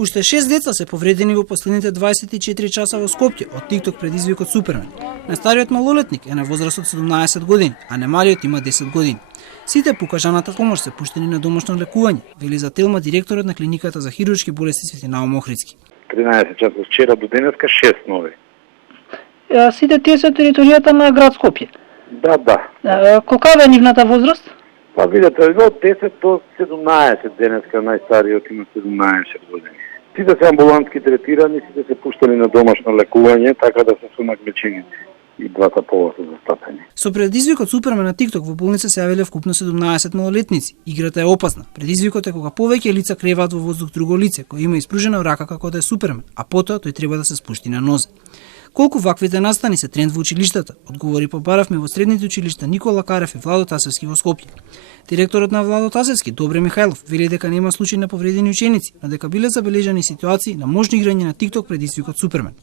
Уште 6 деца се повредени во последните 24 часа во Скопје од TikTok предизвикот Супермен. Најстариот малолетник е на возраст од 17 години, а немалиот има 10 години. Сите по укажаната помош се пуштени на домашно лекување, вели за Телма директорот на клиниката за хируршки болести Светинао Охридски. 13 часа вчера до денеска 6 нови. Сите тие се територијата на град Скопје. Да. Колкава е нивната возраст? Па видете, од 10 до 17 денеска најстариот има 17 години. Сите се амбулантски третирани, сите се пуштени на домашно лекување, така да се со наглеченици и двата пола се застапени. Со предизвикот Супермен на TikTok во болница се јавиле вкупно 17 малолетници. Играта е опасна. Предизвикот е кога повеќе лица креваат во воздух друго лице кој има испружена рака како да е Супермен, а потоа тој треба да се спушти на нозе. Колку ваквите настани се тренд во училиштата, одговори побаравме во средните училишта Никола Карев и Владо Тасевски во Скопје. Директорот на Владо Тасевски, Добре Михајлов, вели дека нема случаи на повредени ученици, но дека биле забележани ситуации на можно играње на TikTok предизвикот Супермен.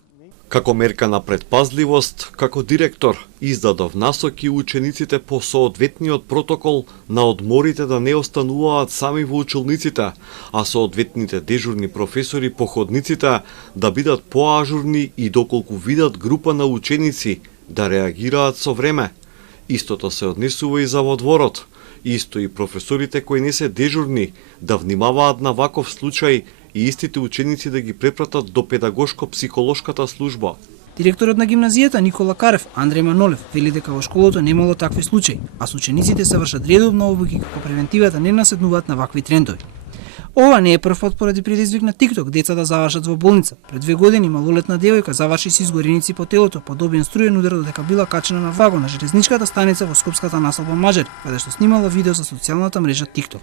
Како мерка на предпазливост, како директор, издадов насоки учениците по соодветниот протокол на одморите да не остануваат сами во училниците, а соодветните дежурни професори по ходниците да бидат поажурни и доколку видат група на ученици да реагираат со време. Истото се однесува и за во дворот. Исто и професорите кои не се дежурни да внимаваат на ваков случај и истите ученици да ги препратат до педагошко-психолошката служба. Директорот на гимназијата Никола Карев, Андреј Манолев, вели дека во школото немало такви случаи, а со учениците се вршат редовно обуки како превентивата не наседнуваат на вакви трендови. Ова не е прв пат поради предизвик на TikTok деца да завршат во болница. Пред 2 години малолетна девојка заврши со изгореници по телото по добиен струен удар додека била качена на вагон на железничката станица во скопската населба Мажари, каде што снимала видео за социјалната мрежа TikTok.